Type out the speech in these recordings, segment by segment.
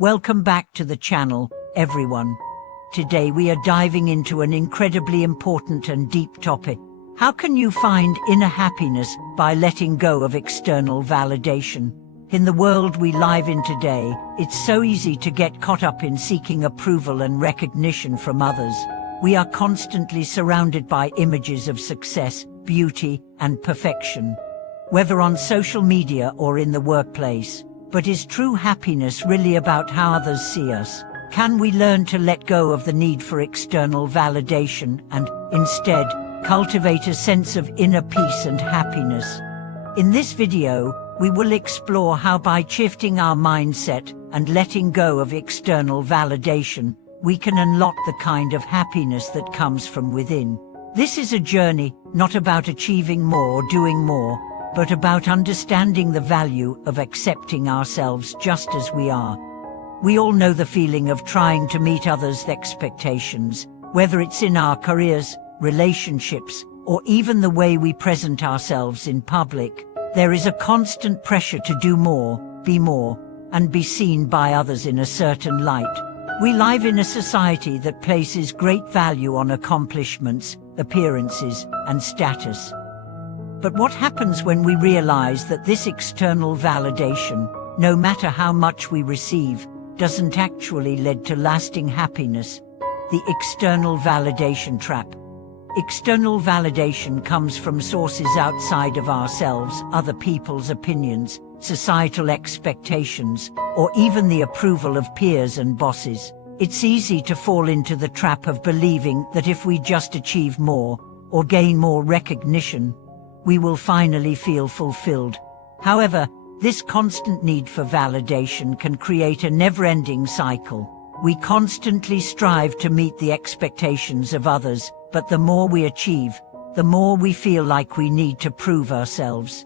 Welcome back to the channel, everyone. Today we are diving into an incredibly important and deep topic. How can you find inner happiness by letting go of external validation? In the world we live in today, it's so easy to get caught up in seeking approval and recognition from others. We are constantly surrounded by images of success, beauty, and perfection, whether on social media or in the workplace. But is true happiness really about how others see us? Can we learn to let go of the need for external validation and, instead, cultivate a sense of inner peace and happiness? In this video, we will explore how by shifting our mindset and letting go of external validation, we can unlock the kind of happiness that comes from within. This is a journey not about achieving more or doing more, but about understanding the value of accepting ourselves just as we are. We all know the feeling of trying to meet others' expectations, whether it's in our careers, relationships, or even the way we present ourselves in public. There is a constant pressure to do more, and be seen by others in a certain light. We live in a society that places great value on accomplishments, appearances, and status. But what happens when we realize that this external validation, no matter how much we receive, doesn't actually lead to lasting happiness? The external validation trap. External validation comes from sources outside of ourselves, other people's opinions, societal expectations, or even the approval of peers and bosses. It's easy to fall into the trap of believing that if we just achieve more, or gain more recognition, we will finally feel fulfilled. However, this constant need for validation can create a never-ending cycle. We constantly strive to meet the expectations of others, but the more we achieve, the more we feel like we need to prove ourselves.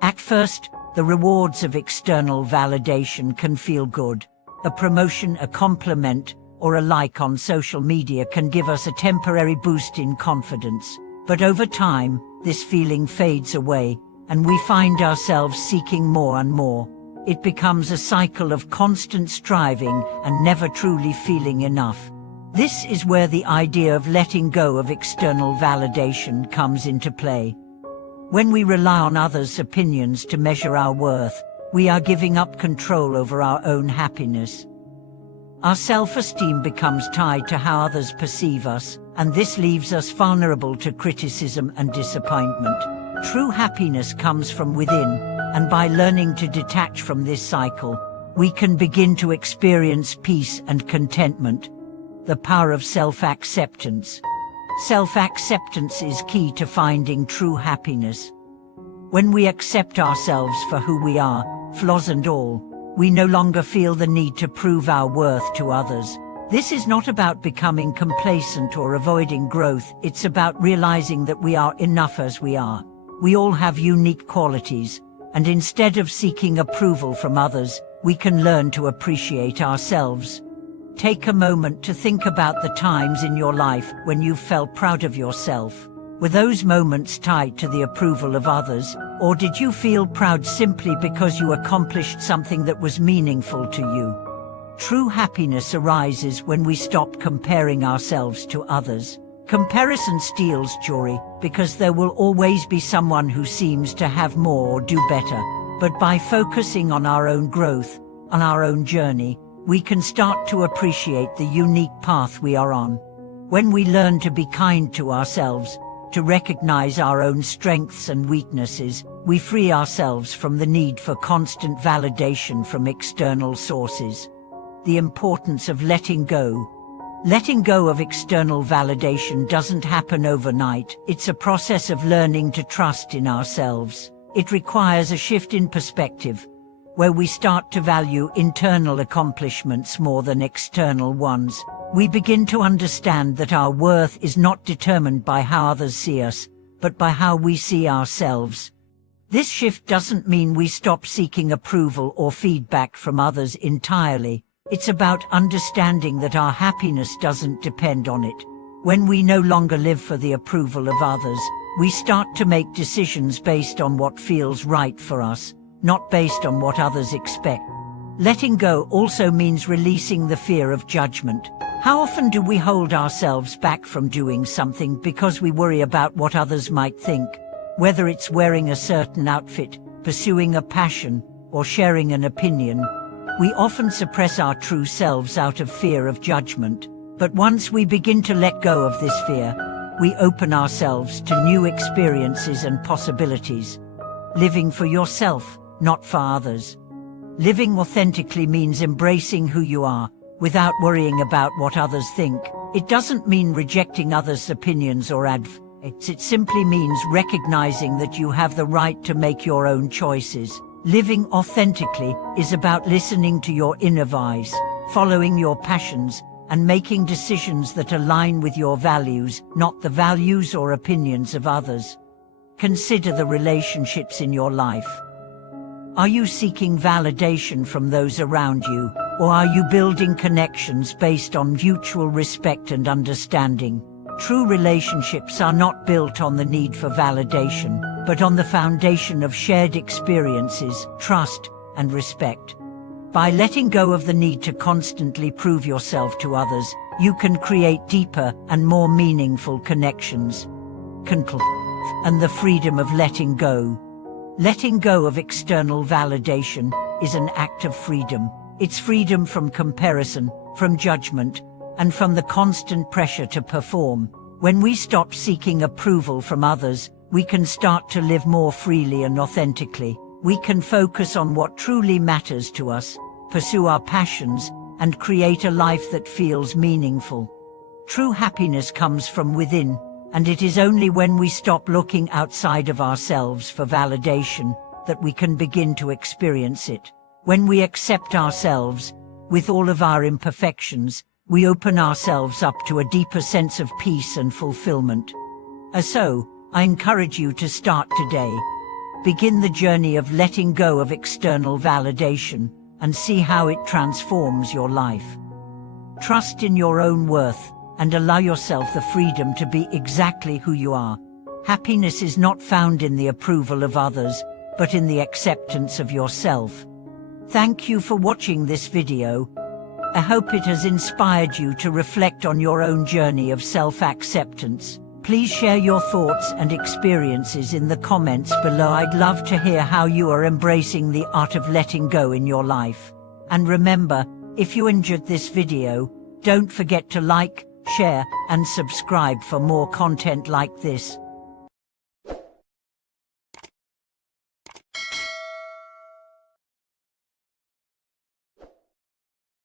At first, the rewards of external validation can feel good. A promotion, a compliment, or a like on social media can give us a temporary boost in confidence. But over time, this feeling fades away, and we find ourselves seeking more and more. It becomes a cycle of constant striving and never truly feeling enough. This is where the idea of letting go of external validation comes into play. When we rely on others' opinions to measure our worth, we are giving up control over our own happiness. Our self-esteem becomes tied to how others perceive us, and this leaves us vulnerable to criticism and disappointment. True happiness comes from within, and by learning to detach from this cycle, we can begin to experience peace and contentment. The power of self-acceptance. Self-acceptance is key to finding true happiness. When we accept ourselves for who we are, flaws and all, we no longer feel the need to prove our worth to others. This is not about becoming complacent or avoiding growth, it's about realizing that we are enough as we are. We all have unique qualities, and instead of seeking approval from others, we can learn to appreciate ourselves. Take a moment to think about the times in your life when you felt proud of yourself. Were those moments tied to the approval of others, or did you feel proud simply because you accomplished something that was meaningful to you? True happiness arises when we stop comparing ourselves to others. Comparison steals joy, because there will always be someone who seems to have more or do better. But by focusing on our own growth, on our own journey, we can start to appreciate the unique path we are on. When we learn to be kind to ourselves, to recognize our own strengths and weaknesses, we free ourselves from the need for constant validation from external sources. The importance of letting go. Letting go of external validation doesn't happen overnight. It's a process of learning to trust in ourselves. It requires a shift in perspective, where we start to value internal accomplishments more than external ones. We begin to understand that our worth is not determined by how others see us, but by how we see ourselves. This shift doesn't mean we stop seeking approval or feedback from others entirely. It's about understanding that our happiness doesn't depend on it. When we no longer live for the approval of others, we start to make decisions based on what feels right for us, not based on what others expect. Letting go also means releasing the fear of judgment. How often do we hold ourselves back from doing something because we worry about what others might think? Whether it's wearing a certain outfit, pursuing a passion, or sharing an opinion, we often suppress our true selves out of fear of judgment. But once we begin to let go of this fear, we open ourselves to new experiences and possibilities. Living for yourself, not for others. Living authentically means embracing who you are, without worrying about what others think. It doesn't mean rejecting others' opinions or advice. It simply means recognizing that you have the right to make your own choices. Living authentically is about listening to your inner voice, following your passions, and making decisions that align with your values, not the values or opinions of others. Consider the relationships in your life. Are you seeking validation from those around you, or are you building connections based on mutual respect and understanding? True relationships are not built on the need for validation, but on the foundation of shared experiences, trust, and respect. By letting go of the need to constantly prove yourself to others, you can create deeper and more meaningful connections. And the freedom of letting go. Letting go of external validation is an act of freedom. It's freedom from comparison, from judgment, and from the constant pressure to perform. When we stop seeking approval from others, we can start to live more freely and authentically. We can focus on what truly matters to us, pursue our passions, and create a life that feels meaningful. True happiness comes from within, and it is only when we stop looking outside of ourselves for validation that we can begin to experience it. When we accept ourselves, with all of our imperfections, we open ourselves up to a deeper sense of peace and fulfillment. So, I encourage you to start today. Begin the journey of letting go of external validation and see how it transforms your life. Trust in your own worth and allow yourself the freedom to be exactly who you are. Happiness is not found in the approval of others, but in the acceptance of yourself. Thank you for watching this video. I hope it has inspired you to reflect on your own journey of self-acceptance. Please share your thoughts and experiences in the comments below. I'd love to hear how you are embracing the art of letting go in your life. And remember, if you enjoyed this video, don't forget to like, share, and subscribe for more content like this.